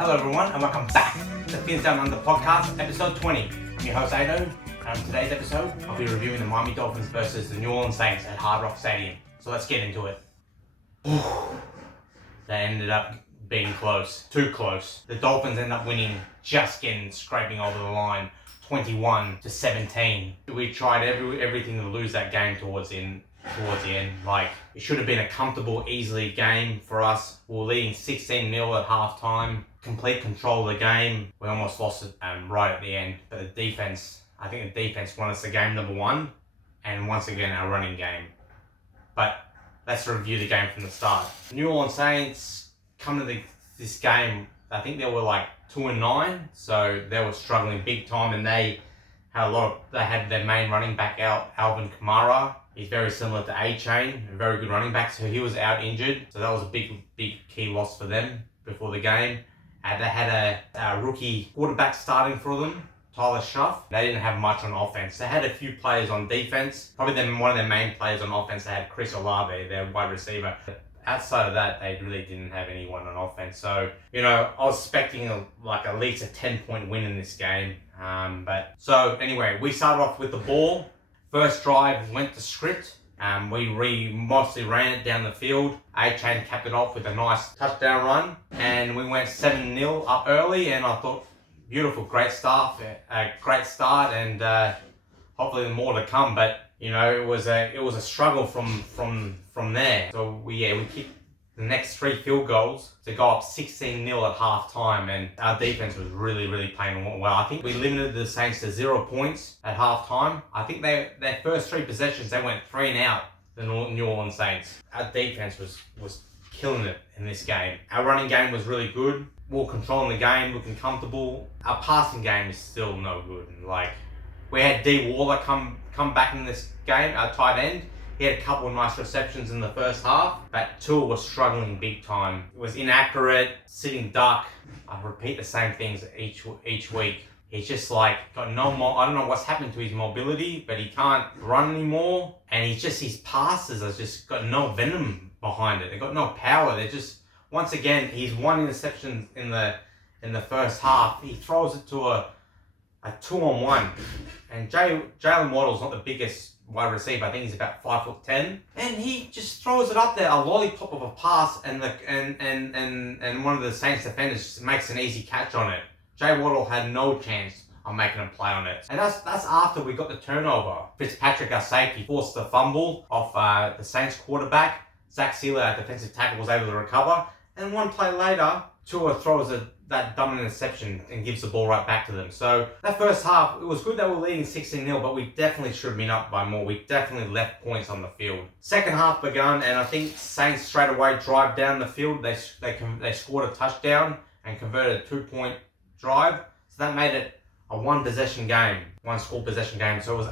Hello everyone and welcome back to Fins Down Under podcast, episode 20. I'm your host Ado, and on today's episode, I'll be reviewing the Miami Dolphins versus the New Orleans Saints at Hard Rock Stadium. So let's get into it. They ended up being close, too close. The Dolphins ended up winning, just scraping over the line, 21-17. We tried everything to lose that game towards the end. Like, it should have been a comfortable, easy game for us. We were leading 16-0 at halftime. Complete control of the game. We almost lost it right at the end. But the defense, I think the defense won us the game, number one. And once again, our running game. But let's review the game from the start. The New Orleans Saints come to this game, I think they were like 2-9. So they were struggling big time, and they had their main running back out, Alvin Kamara. He's very similar to A-Chain, a very good running back, so he was out injured. So that was a big key loss for them before the game. They had a rookie quarterback starting for them, Tyler Shuff. They didn't have much on offense. They had a few players on defense. Probably one of their main players on offense, they had Chris Olave, their wide receiver. Outside of that, they really didn't have anyone on offense. So, I was expecting at least a 10-point win in this game. So anyway, we started off with the ball. First drive went to script. We mostly ran it down the field. A-Chain capped it off with a nice touchdown run. And we went 7-0 up early, and I thought, beautiful, great start, and hopefully more to come. But it was a struggle from there. So we kicked the next 3 field goals to go up 16-0 at halftime, and our defense was really playing well. I think we limited the Saints to 0 points at halftime. I think their first 3 possessions, they went 3 and out, the New Orleans Saints. Our defense was killing it in this game. Our running game was really good. We were controlling the game, looking comfortable. Our passing game is still no good. We had D. Waller come back in this game, our tight end. He had a couple of nice receptions in the first half, but Tua was struggling big time. It was inaccurate, sitting duck. I repeat the same things each week. He's just got no more. I don't know what's happened to his mobility, but he can't run anymore. And his passes have just got no venom behind it. They've got no power. They're just, once again, he's 1 interception in the first half. He throws it to a 2-on-1. And Jalen Waddle's not the biggest wide receiver. I think he's about 5'10", and he just throws it up there, a lollipop of a pass, and one of the Saints defenders just makes an easy catch on it. Jay Waddle had no chance of making a play on it, and that's after we got the turnover. Fitzpatrick, our safety, forced the fumble off the Saints quarterback. Zach Sealer, our defensive tackle, was able to recover, and 1 play later, Tua throws that dumb interception and gives the ball right back to them. So that first half, it was good that we were leading 16-0, but we definitely should have been up by more. We definitely left points on the field. Second half begun, and I think Saints straight away drive down the field. They scored a touchdown and converted a 2-point drive. So that made it a 1-possession game, 1-score possession game. So it was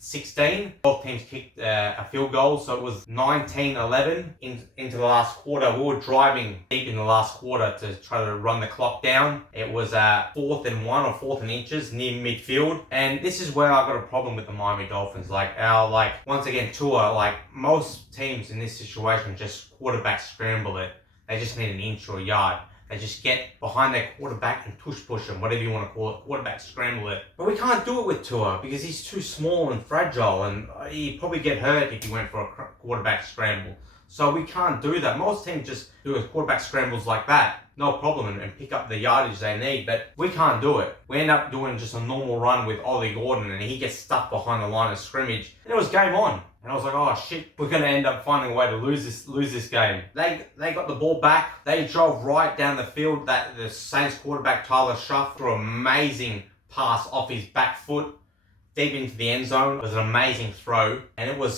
8-16. Both teams kicked a field goal, so it was 19-11 into the last quarter. We were driving deep in the last quarter to try to run the clock down. It was 4th and 1 or 4th and inches near midfield, and this is where I got a problem with the Miami Dolphins. Once again, Tua, most teams in this situation, just quarterback scramble it. They just need an inch or a yard. They just get behind their quarterback and push them, whatever you want to call it, quarterback scramble it. But we can't do it with Tua because he's too small and fragile, and he'd probably get hurt if he went for a quarterback scramble. So we can't do that. Most teams just do a quarterback scrambles like that, no problem, and pick up the yardage they need, but we can't do it. We end up doing just a normal run with Ollie Gordon, and he gets stuck behind the line of scrimmage, and it was game on. And I was like, oh shit, we're going to end up finding a way to lose this game. They got the ball back. They drove right down the field. The Saints quarterback, Tyler Shuff, threw an amazing pass off his back foot deep into the end zone. It was an amazing throw. And it was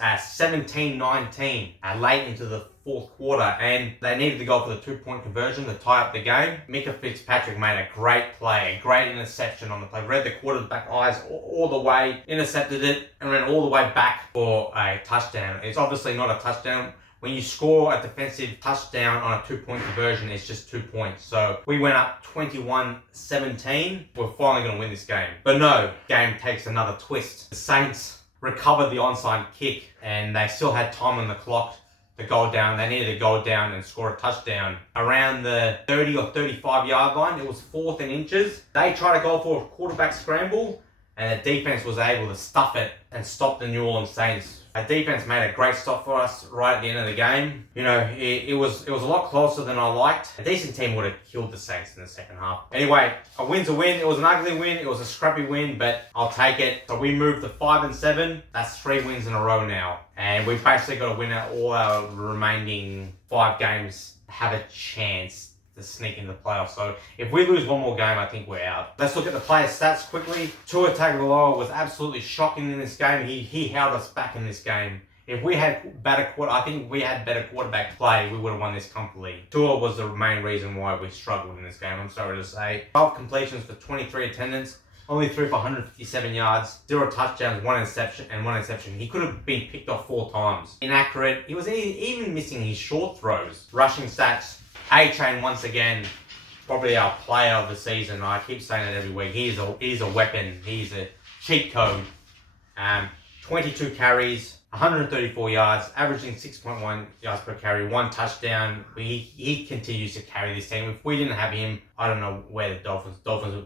17-19 late into the 4th quarter. And they needed to go for the 2-point conversion to tie up the game. Micah Fitzpatrick made a great play, a great interception on the play. Read the quarterback eyes all the way, intercepted it, and ran all the way back for a touchdown. It's obviously not a touchdown. When you score a defensive touchdown on a 2-point conversion, it's just 2 points. So we went up 21-17. We're finally going to win this game. But no, game takes another twist. The Saints recovered the onside kick, and they still had time on the clock to go down. They needed to go down and score a touchdown around the 30 or 35 yard line. It was 4th and inches. They tried to go for a quarterback scramble, and the defense was able to stuff it and stop the New Orleans Saints. Our defense made a great stop for us right at the end of the game. You know, it was a lot closer than I liked. A decent team would have killed the Saints in the second half. Anyway, a win's a win. It was an ugly win. It was a scrappy win, but I'll take it. So we moved to 5-7. That's 3 wins in a row now. And we've basically got to win out all our remaining 5 games to have a chance to sneak into the playoffs. So if we lose one more game, I think we're out. Let's look at the player stats quickly. Tua Tagovailoa was absolutely shocking in this game. He held us back in this game. If we had better quarterback play, we would have won this comfortably. Tua was the main reason why we struggled in this game, I'm sorry to say. 12 completions for 23 attendance. Only threw for 157 yards, 0 touchdowns, 1 interception. He could have been picked off 4 times. Inaccurate. He was even missing his short throws. Rushing stats. A-Chain once again, probably our player of the season. I keep saying it every week. He's a weapon. He's a cheat code. 22 carries, 134 yards, averaging 6.1 yards per carry, 1 touchdown. He continues to carry this team. If we didn't have him, I don't know where the Dolphins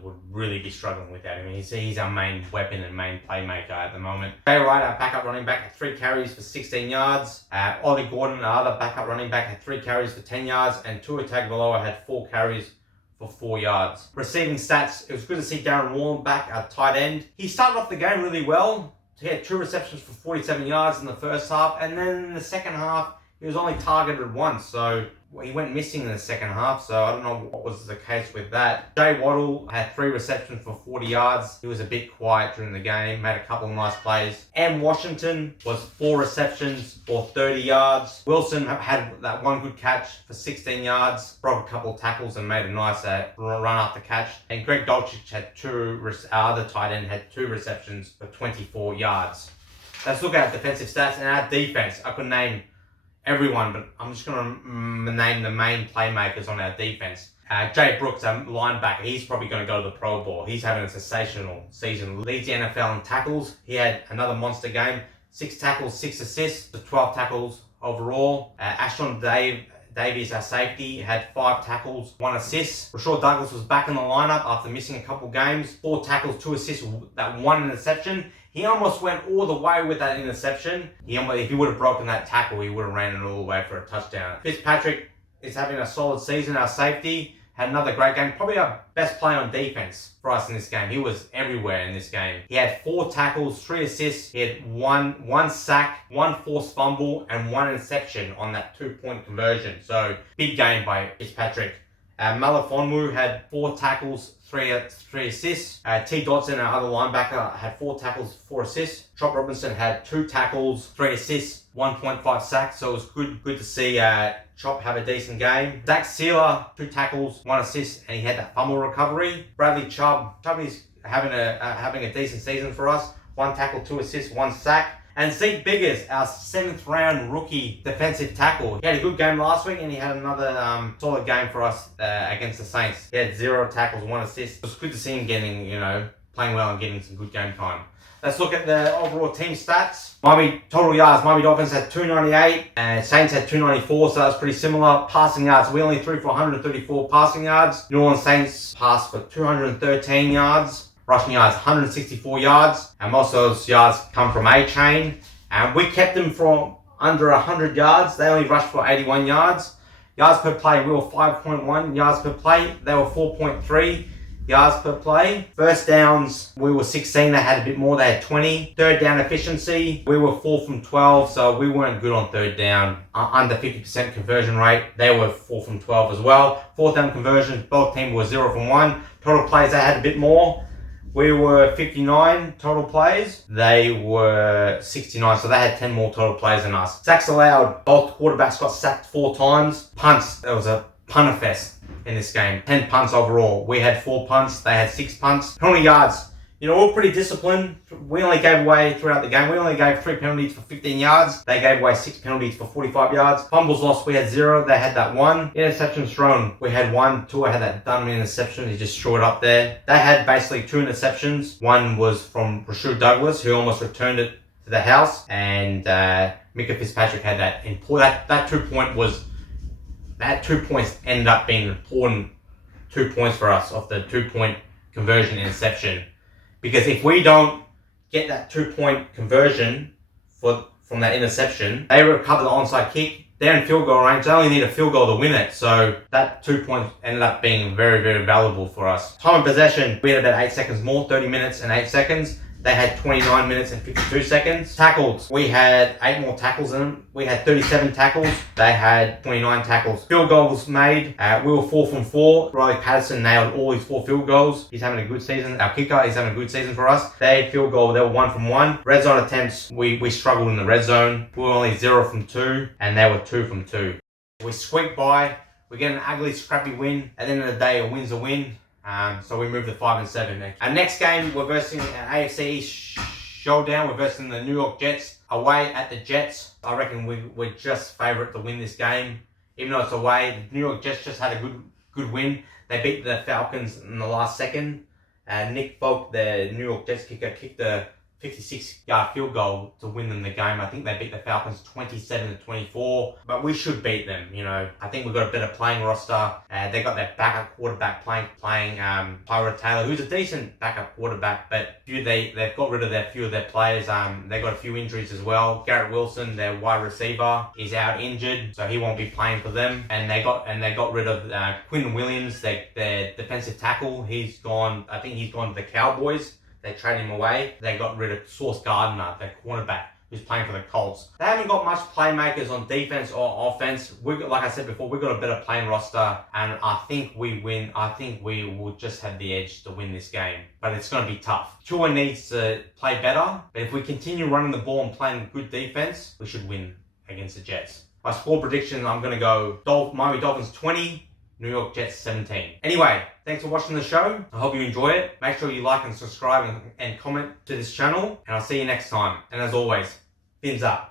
would really be struggling without him. He's our main weapon and main playmaker at the moment. Jay Wright, our backup running back, had 3 carries for 16 yards. Ollie Gordon, our other backup running back, had 3 carries for 10 yards. And Tua Tagovailoa had 4 carries for 4 yards. Receiving stats, it was good to see Darren Warren back at tight end. He started off the game really well. He had 2 receptions for 47 yards in the first half, and then in the second half, he was only targeted once, so he went missing in the second half, so I don't know what was the case with that. Jay Waddle had 3 receptions for 40 yards. He was a bit quiet during the game, made a couple of nice plays. And Washington was 4 receptions for 30 yards. Wilson had that 1 good catch for 16 yards, broke a couple of tackles and made a nice run after catch. And Greg Dulcich had our other tight end had 2 receptions for 24 yards. Let's look at defensive stats and our defense. I could name everyone, but I'm just going to name the main playmakers on our defense. Jay Brooks, our linebacker, he's probably going to go to the Pro Bowl. He's having a sensational season. Leads the NFL in tackles. He had another monster game. 6 tackles, 6 assists, 12 tackles overall. Ashton Davies, our safety, had 5 tackles, 1 assist. Rashawn Douglas was back in the lineup after missing a couple games. 4 tackles, 2 assists, that 1 interception. He almost went all the way with that interception. If he would have broken that tackle, he would have ran it all the way for a touchdown. Fitzpatrick is having a solid season. Our safety had another great game. Probably our best player on defense for us in this game. He was everywhere in this game. He had 4 tackles, 3 assists. He had one sack, 1 forced fumble, and 1 interception on that 2-point conversion. So big game by Fitzpatrick. Malifonwu had 4 tackles, 3 assists. T. Dodson, our other linebacker, had 4 tackles, 4 assists. Chop Robinson had 2 tackles, 3 assists, 1.5 sacks. So it was good to see Chop have a decent game. Zach Sealer, 2 tackles, 1 assist, and he had that fumble recovery. Bradley Chubb is having a decent season for us. 1 tackle, 2 assists, 1 sack. And Zeke Biggers, our 7th round rookie defensive tackle. He had a good game last week and he had another solid game for us against the Saints. He had 0 tackles, 1 assist. It was good to see him playing well and getting some good game time. Let's look at the overall team stats. Miami total yards. Miami Dolphins had 298 and Saints had 294, so that was pretty similar. Passing yards. We only threw for 134 passing yards. New Orleans Saints passed for 213 yards. Rushing yards, 164 yards, and most of those yards come from A-Chain. And we kept them from under 100 yards. They only rushed for 81 yards. Yards per play, we were 5.1 yards per play. They were 4.3 yards per play. First downs, we were 16. They had a bit more. They had 20. Third down efficiency, we were 4 from 12, so we weren't good on third down. Under 50% conversion rate. They were 4 from 12 as well. Fourth down conversions, both teams were 0 from 1. Total plays, they had a bit more. We were 59 total plays. They were 69, so they had 10 more total plays than us. Sacks allowed. Both quarterbacks got sacked 4 times. Punts. There was a punter fest in this game. 10 punts overall. We had 4 punts. They had 6 punts. Penalty yards. We're pretty disciplined. We only gave away throughout the game. We only gave 3 penalties for 15 yards. They gave away 6 penalties for 45 yards. Fumbles lost, we had 0. They had that 1. Interceptions thrown, we had 1. Tua had that dumb interception. He just threw it up there. They had basically 2 interceptions. One was from Rashawn Douglas, who almost returned it to the house. And Micah Fitzpatrick had that important. That 2 point was. That 2 points ended up being important 2 points for us off the 2 point conversion interception. Because if we don't get that 2 point conversion from that interception, they recover the onside kick. They're in field goal range. They only need a field goal to win it. So that 2 points ended up being very, very valuable for us. Time of possession, we had about 8 seconds more, 30 minutes and 8 seconds. They had 29 minutes and 52 seconds. Tackles, we had 8 more tackles in them. We had 37 tackles. They had 29 tackles. Field goals made. We were 4 from 4. Riley Patterson nailed all his 4 field goals. He's having a good season. Our kicker is having a good season for us. They field goal, they were 1 from 1. Red zone attempts, we struggled in the red zone. We were only 0 from 2, and they were 2 from 2. We squeaked by. We get an ugly, scrappy win. At the end of the day, a win's a win. So we moved to 5 and 7. Our next game, we're versing an AFC East showdown. We're versing the New York Jets away at the Jets. I reckon we're just favourite to win this game, even though it's away. The New York Jets just had a good win. They beat the Falcons in the last second. Nick Folk, the New York Jets kicker, kicked a 56-yard field goal to win them the game. I think they beat the Falcons 27-24, but we should beat them. You know, I think we've got a better playing roster. They got their backup quarterback playing Tyrod Taylor, who's a decent backup quarterback, but they've got rid of a few of their players. They got a few injuries as well. Garrett Wilson, their wide receiver, is out injured, so he won't be playing for them. And they got rid of Quinn Williams, their defensive tackle. He's gone. I think he's gone to the Cowboys. They traded him away. They got rid of Sauce Gardner, their cornerback, who's playing for the Colts. They haven't got much playmakers on defense or offense. Like I said before, we've got a better playing roster, and I think we win. I think we will just have the edge to win this game, but it's going to be tough. Tua needs to play better, but if we continue running the ball and playing good defense, we should win against the Jets. My score prediction, I'm going to go Miami Dolphins 20, New York Jets 17. Anyway, thanks for watching the show. I hope you enjoy it. Make sure you like and subscribe and comment to this channel. And I'll see you next time. And as always, fins up.